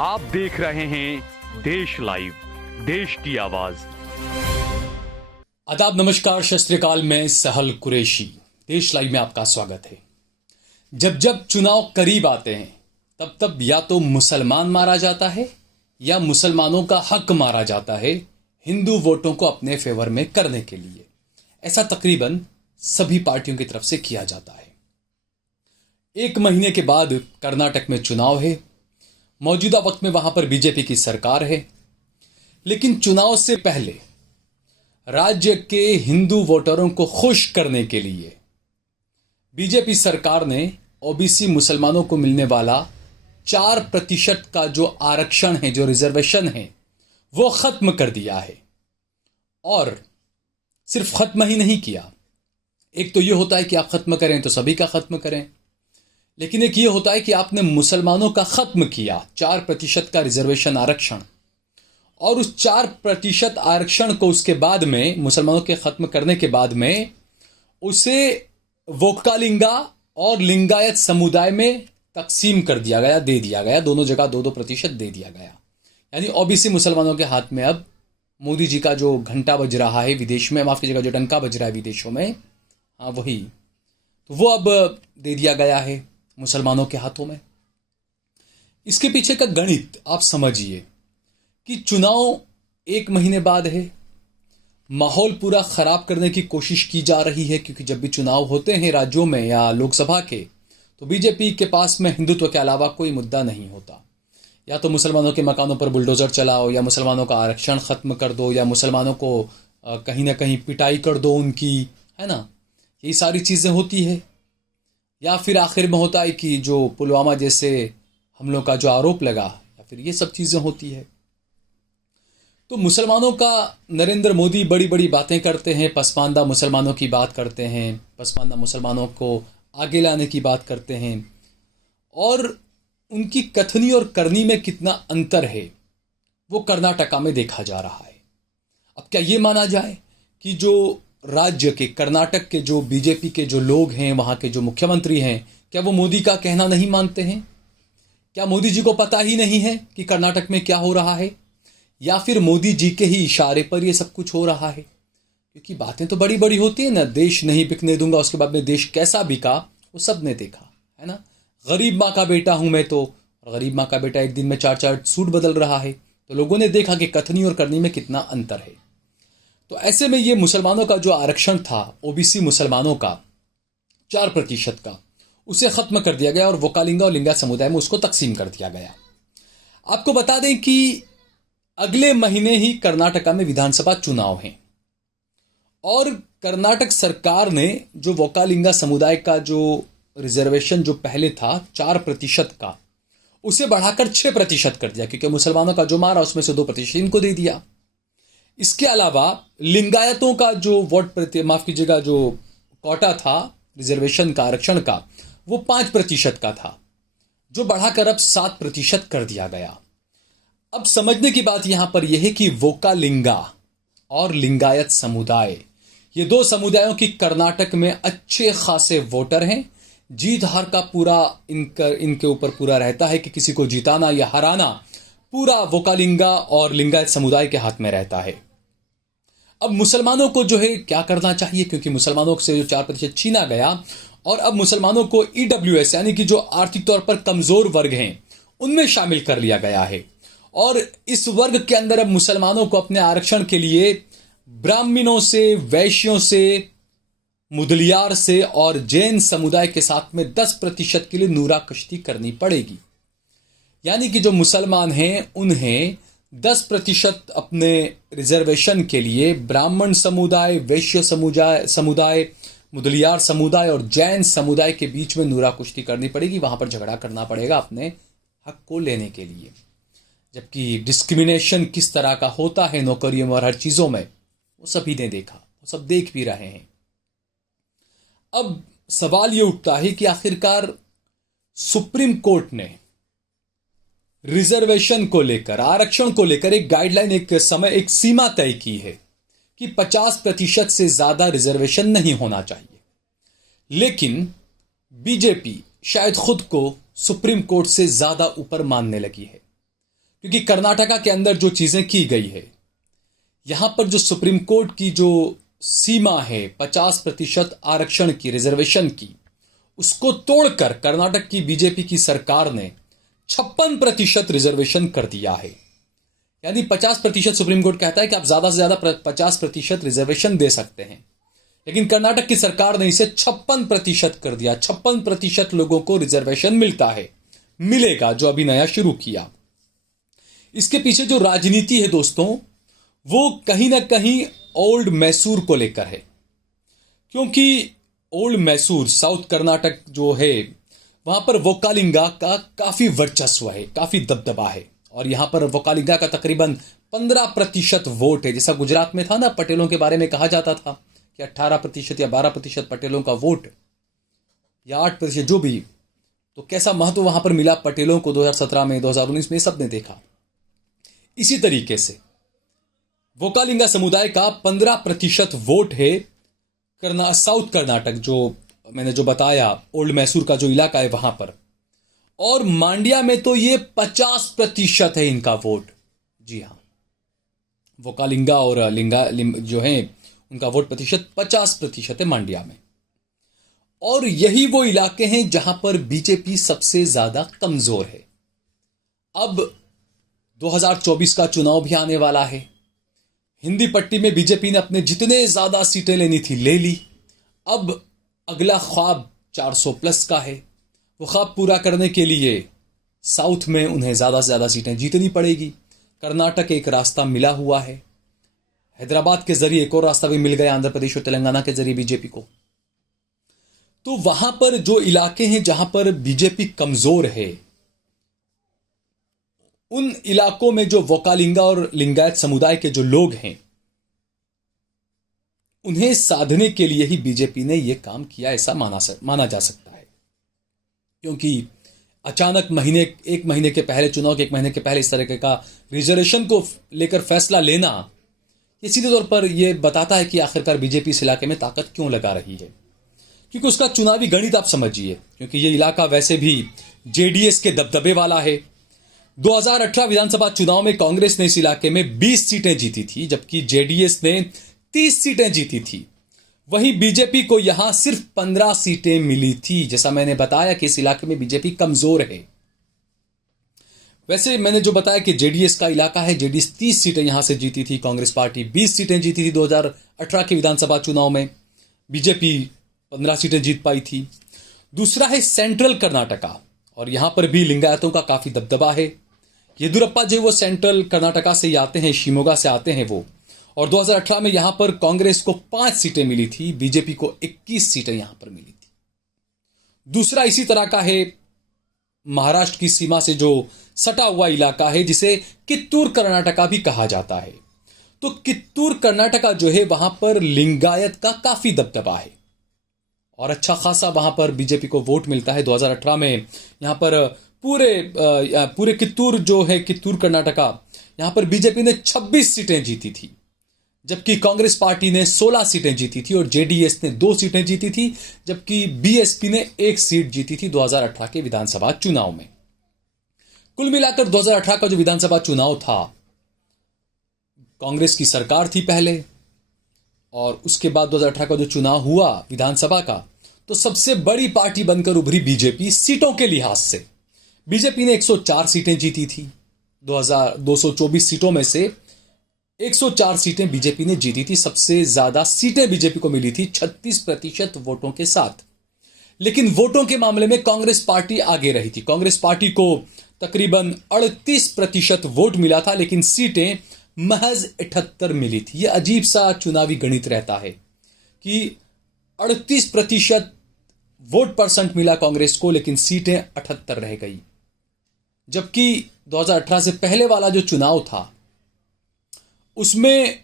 आप देख रहे हैं देश लाइव, देश की आवाज। आदाब, नमस्कार, सत श्री अकाल। मैं सहल कुरैशी, देश लाइव में आपका स्वागत है। जब जब चुनाव करीब आते हैं तब तब या तो मुसलमान मारा जाता है या मुसलमानों का हक मारा जाता है हिंदू वोटों को अपने फेवर में करने के लिए। ऐसा तकरीबन सभी पार्टियों की तरफ से किया जाता है। एक महीने के बाद कर्नाटक में चुनाव है। मौजूदा वक्त में वहां पर बीजेपी की सरकार है, लेकिन चुनाव से पहले राज्य के हिंदू वोटरों को खुश करने के लिए बीजेपी सरकार ने ओबीसी मुसलमानों को मिलने वाला 4% का जो आरक्षण है, जो रिजर्वेशन है, वो खत्म कर दिया है। और सिर्फ खत्म ही नहीं किया। एक तो ये होता है कि आप खत्म करें तो सभी का खत्म करें, लेकिन एक ये होता है कि आपने मुसलमानों का खत्म किया 4% का रिजर्वेशन आरक्षण, और उस 4% आरक्षण को उसके बाद में, मुसलमानों के खत्म करने के बाद में, उसे वोक्कालिंगा और लिंगायत समुदाय में तकसीम कर दिया गया, दे दिया गया। दोनों जगह 2-2% दे दिया गया। यानी ओबीसी मुसलमानों के हाथ में अब मोदी जी का जो घंटा बज रहा है विदेश में, माफ कीजिएगा, जो डंका बज रहा है विदेशों में, हाँ वही, तो वो अब दे दिया गया है मुसलमानों के हाथों में। इसके पीछे का गणित आप समझिए कि चुनाव एक महीने बाद है, माहौल पूरा खराब करने की कोशिश की जा रही है, क्योंकि जब भी चुनाव होते हैं राज्यों में या लोकसभा के, तो बीजेपी के पास में हिंदुत्व के अलावा कोई मुद्दा नहीं होता। या तो मुसलमानों के मकानों पर बुलडोजर चलाओ, या मुसलमानों का आरक्षण खत्म कर दो, या मुसलमानों को कहीं ना कहीं पिटाई कर दो उनकी, है ना, यही सारी चीज़ें होती है। या फिर आखिर में होता है कि जो पुलवामा जैसे हमलों का जो आरोप लगा, या फिर ये सब चीज़ें होती है। तो मुसलमानों का नरेंद्र मोदी बड़ी बड़ी बातें करते हैं, पसमानदा मुसलमानों की बात करते हैं, पसमानदा मुसलमानों को आगे लाने की बात करते हैं, और उनकी कथनी और करनी में कितना अंतर है वो कर्नाटका में देखा जा रहा है। अब क्या ये माना जाए कि जो राज्य के, कर्नाटक के जो बीजेपी के जो लोग हैं, वहाँ के जो मुख्यमंत्री हैं, क्या वो मोदी का कहना नहीं मानते हैं? क्या मोदी जी को पता ही नहीं है कि कर्नाटक में क्या हो रहा है? या फिर मोदी जी के ही इशारे पर ये सब कुछ हो रहा है? क्योंकि बातें तो बड़ी बड़ी होती है ना, देश नहीं बिकने दूंगा, उसके बाद में देश कैसा बिका वो सब ने देखा है ना। गरीब माँ का बेटा हूं मैं तो, गरीब माँ का बेटा एक दिन में 4-4 सूट बदल रहा है। तो लोगों ने देखा कि कथनी और करनी में कितना अंतर है। तो ऐसे में ये मुसलमानों का जो आरक्षण था, ओबीसी मुसलमानों का 4% का, उसे खत्म कर दिया गया और वोक्कालिंगा और लिंगायत समुदाय में उसको तकसीम कर दिया गया। आपको बता दें कि अगले महीने ही कर्नाटका में विधानसभा चुनाव हैं, और कर्नाटक सरकार ने जो वोक्कालिंगा समुदाय का जो रिजर्वेशन जो पहले था 4% का, उसे बढ़ाकर 6% कर दिया, क्योंकि मुसलमानों का जो मारा उसमें से 2% इनको दे दिया। इसके अलावा लिंगायतों का जो माफ कीजिएगा, जो कोटा था रिजर्वेशन का, आरक्षण का, वो 5% का था, जो बढ़ाकर अब 7% कर दिया गया। अब समझने की बात यहां पर यह है कि वोक्कालिंगा और लिंगायत समुदाय, ये दो समुदायों की कर्नाटक में अच्छे खासे वोटर हैं। जीत हार का पूरा इनके ऊपर पूरा रहता है कि किसी को जिताना या हराना पूरा वोक्कालिंगा और लिंगायत समुदाय के हाथ में रहता है। अब मुसलमानों को जो है क्या करना चाहिए, क्योंकि मुसलमानों से जो 4% छीना गया, और अब मुसलमानों को ईडब्ल्यूएस यानी कि जो आर्थिक तौर पर कमजोर वर्ग हैं उनमें शामिल कर लिया गया है। और इस वर्ग के अंदर अब मुसलमानों को अपने आरक्षण के लिए ब्राह्मणों से, वैश्यों से, मुदलियार से और जैन समुदाय के साथ में 10% के लिए नूरा कश्ती करनी पड़ेगी। यानी कि जो मुसलमान हैं उन्हें 10% अपने रिजर्वेशन के लिए ब्राह्मण समुदाय, वैश्य समुदाय, मुदलियार समुदाय और जैन समुदाय के बीच में नूरा कुश्ती करनी पड़ेगी। वहां पर झगड़ा करना पड़ेगा अपने हक को लेने के लिए। जबकि डिस्क्रिमिनेशन किस तरह का होता है नौकरियों में और हर चीजों में, वो सभी ने देखा, वो सब देख भी रहे हैं। अब सवाल ये उठता है कि आखिरकार सुप्रीम कोर्ट ने रिजर्वेशन को लेकर, आरक्षण को लेकर एक गाइडलाइन, एक सीमा तय की है कि 50% से ज्यादा रिजर्वेशन नहीं होना चाहिए। लेकिन बीजेपी शायद खुद को सुप्रीम कोर्ट से ज्यादा ऊपर मानने लगी है। क्योंकि कर्नाटका के अंदर जो चीजें की गई है, यहां पर जो सुप्रीम कोर्ट की जो सीमा है 50% आरक्षण की, रिजर्वेशन की, उसको तोड़कर कर्नाटक की बीजेपी की सरकार ने 56% रिजर्वेशन कर दिया है। यानी 50% सुप्रीम कोर्ट कहता है कि आप ज्यादा से ज्यादा 50% रिजर्वेशन दे सकते हैं, लेकिन कर्नाटक की सरकार ने इसे 56% कर दिया। 56% लोगों को रिजर्वेशन मिलेगा, जो अभी नया शुरू किया। इसके पीछे जो राजनीति है दोस्तों, वो कहीं ना कहीं ओल्ड मैसूर को लेकर है, क्योंकि ओल्ड मैसूर साउथ कर्नाटक जो है, वहां पर वोकालिंगा का काफी वर्चस्व है, काफी दबदबा है, और यहां पर वोकालिंगा का तकरीबन 15% वोट है। जैसा गुजरात में था ना, पटेलों के बारे में कहा जाता था कि 18% या 12% पटेलों का वोट, या 8% जो भी, तो कैसा महत्व वहां पर मिला पटेलों को 2017 में, 2019 में, सबने देखा। इसी तरीके से वोकालिंगा समुदाय का 15% वोट है साउथ कर्नाटक, जो मैंने जो बताया ओल्ड मैसूर का जो इलाका है वहां पर, और मांड्या में तो ये 50% है इनका वोट। जी हाँ, वोकालिंगा और जो है उनका वोट प्रतिशत 50% है मांड्या में। और यही वो इलाके हैं जहां पर बीजेपी सबसे ज्यादा कमजोर है। अब 2024 का चुनाव भी आने वाला है। हिंदी पट्टी में बीजेपी ने अपने जितने ज्यादा सीटें लेनी थी ले ली। अब अगला ख्वाब 400 प्लस का है। वो ख्वाब पूरा करने के लिए साउथ में उन्हें ज्यादा से ज्यादा सीटें जीतनी पड़ेगी। कर्नाटक एक रास्ता मिला हुआ है, हैदराबाद के जरिए एक और रास्ता भी मिल गया, आंध्र प्रदेश और तेलंगाना के जरिए बीजेपी को। तो वहां पर जो इलाके हैं जहां पर बीजेपी कमजोर है, उन इलाकों में जो वोकालिंगा और लिंगायत समुदाय के जो लोग हैं, उन्हें साधने के लिए ही बीजेपी ने यह काम किया, ऐसा माना जा सकता है। क्योंकि अचानक एक महीने के पहले, चुनाव के एक महीने के पहले इस तरह का रिजर्वेशन को लेकर फैसला लेना, ये सीधे तौर पर यह बताता है कि आखिरकार बीजेपी इस इलाके में ताकत क्यों लगा रही है। क्योंकि उसका चुनावी गणित आप समझिए, क्योंकि ये इलाका वैसे भी जेडीएस के दबदबे वाला है। 2018 विधानसभा चुनाव में कांग्रेस ने इस इलाके में 20 सीटें जीती थी, जबकि जेडीएस ने 30 सीटें जीती थी। वहीं बीजेपी को यहां सिर्फ 15 सीटें मिली थी। जैसा मैंने बताया कि इस इलाके में बीजेपी कमजोर है। वैसे मैंने जो बताया कि जेडीएस का इलाका है, जेडीएस 30 सीटें यहां से जीती थी, कांग्रेस पार्टी 20 सीटें जीती थी 2018 के विधानसभा चुनाव में, बीजेपी 15 सीटें जीत पाई थी। दूसरा है सेंट्रल कर्नाटका, और यहां पर भी लिंगायतों का काफी दबदबा है। येदुरप्पा जो वो सेंट्रल कर्नाटका से ही आते हैं, शिमोगा से आते हैं वो, और 2018 में यहां पर कांग्रेस को 5 सीटें मिली थी, बीजेपी को 21 सीटें यहां पर मिली थी। दूसरा इसी तरह का है महाराष्ट्र की सीमा से जो सटा हुआ इलाका है, जिसे कित्तूर कर्नाटका भी कहा जाता है। तो कित्तूर कर्नाटका जो है, वहां पर लिंगायत का काफी दबदबा है और अच्छा खासा वहां पर बीजेपी को वोट मिलता है। 2018 में यहां पर पूरे कित्तूर जो है, कित्तूर कर्नाटका, यहां पर बीजेपी ने 26 सीटें जीती थी, जबकि कांग्रेस पार्टी ने 16 सीटें जीती थी और जेडीएस ने 2 सीटें जीती थी, जबकि बीएसपी ने 1 सीट जीती थी 2018 के विधानसभा चुनाव में। कुल मिलाकर 2018 का जो विधानसभा चुनाव था, कांग्रेस की सरकार थी पहले, और उसके बाद 2018 का जो चुनाव हुआ विधानसभा का, तो सबसे बड़ी पार्टी बनकर उभरी बीजेपी सीटों के लिहाज से। बीजेपी ने 104 सीटें जीती थी। 224 सीटों में से 104 सीटें बीजेपी ने जीती थी। सबसे ज्यादा सीटें बीजेपी को मिली थी 36% वोटों के साथ। लेकिन वोटों के मामले में कांग्रेस पार्टी आगे रही थी। कांग्रेस पार्टी को तकरीबन 38% वोट मिला था, लेकिन सीटें महज 78 मिली थी। यह अजीब सा चुनावी गणित रहता है कि 38% वोट परसेंट मिला कांग्रेस को, लेकिन सीटें 78 रह गई। जबकि 2018 से पहले वाला जो चुनाव था, उसमें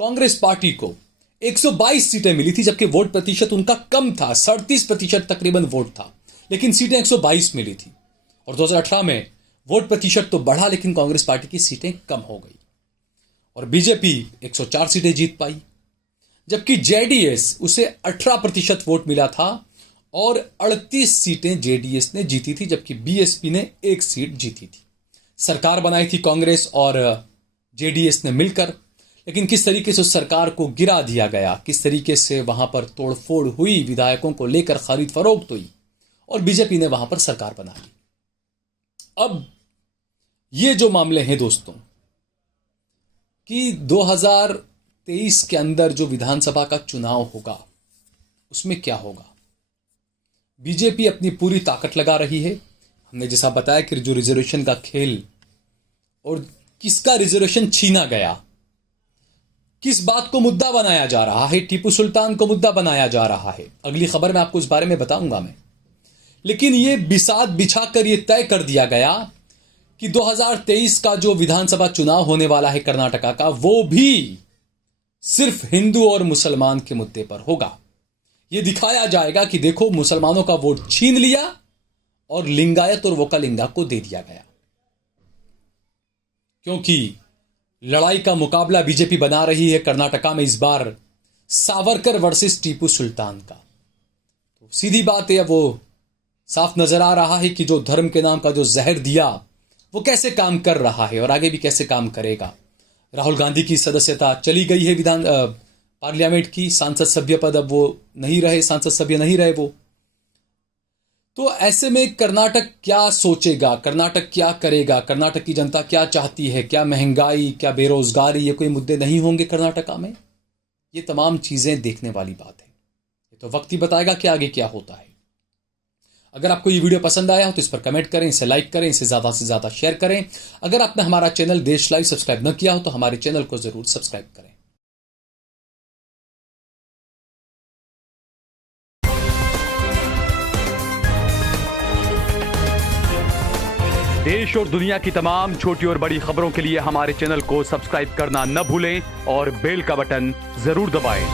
कांग्रेस पार्टी को 122 सीटें मिली थी, जबकि वोट प्रतिशत उनका कम था, 37% तकरीबन वोट था, लेकिन सीटें 122 मिली थी। और 2018 में वोट प्रतिशत तो बढ़ा, लेकिन कांग्रेस पार्टी की सीटें कम हो गई और बीजेपी 104 सीटें जीत पाई। जबकि जेडीएस, उसे 18% वोट मिला था और 38 सीटें जेडीएस ने जीती थी, जबकि बीएसपी ने 1 सीट जीती थी। सरकार बनाई थी कांग्रेस और जेडीएस ने मिलकर, लेकिन किस तरीके से उस सरकार को गिरा दिया गया, किस तरीके से वहां पर तोड़फोड़ हुई, विधायकों को लेकर खरीद फरोख्त हुई और बीजेपी ने वहां पर सरकार बना ली। अब ये जो मामले हैं दोस्तों कि 2023 के अंदर जो विधानसभा का चुनाव होगा उसमें क्या होगा, बीजेपी अपनी पूरी ताकत लगा रही है। हमने जैसा बताया कि जो रिजर्वेशन का खेल और किसका रिजर्वेशन छीना गया, किस बात को मुद्दा बनाया जा रहा है, टीपू सुल्तान को मुद्दा बनाया जा रहा है, अगली खबर में आपको इस बारे में बताऊंगा मैं। लेकिन ये बिसात बिछाकर ये तय कर दिया गया कि 2023 का जो विधानसभा चुनाव होने वाला है कर्नाटका का, वो भी सिर्फ हिंदू और मुसलमान के मुद्दे पर होगा। ये दिखाया जाएगा कि देखो मुसलमानों का वोट छीन लिया और लिंगायत और वोकालिंगा को दे दिया गया, क्योंकि लड़ाई का मुकाबला बीजेपी बना रही है कर्नाटका में इस बार सावरकर वर्सेस टीपू सुल्तान का। तो सीधी बात है, वो साफ नजर आ रहा है कि जो धर्म के नाम का जो जहर दिया वो कैसे काम कर रहा है और आगे भी कैसे काम करेगा। राहुल गांधी की सदस्यता चली गई है पार्लियामेंट की, सांसद सभ्य पद अब वो नहीं रहे, सांसद सभ्य नहीं रहे वो। तो ऐसे में कर्नाटक क्या सोचेगा, कर्नाटक क्या करेगा, कर्नाटक की जनता क्या चाहती है, क्या महंगाई, क्या बेरोजगारी, ये कोई मुद्दे नहीं होंगे कर्नाटका में? ये तमाम चीजें देखने वाली बात है। ये तो वक्त ही बताएगा कि आगे क्या होता है। अगर आपको ये वीडियो पसंद आया हो तो इस पर कमेंट करें, इसे लाइक करें, इसे ज़्यादा से ज़्यादा शेयर करें। अगर आपने हमारा चैनल देश लाइव सब्सक्राइब न किया हो तो हमारे चैनल को ज़रूर सब्सक्राइब करें। देश और दुनिया की तमाम छोटी और बड़ी खबरों के लिए हमारे चैनल को सब्सक्राइब करना न भूलें और बेल का बटन जरूर दबाएं।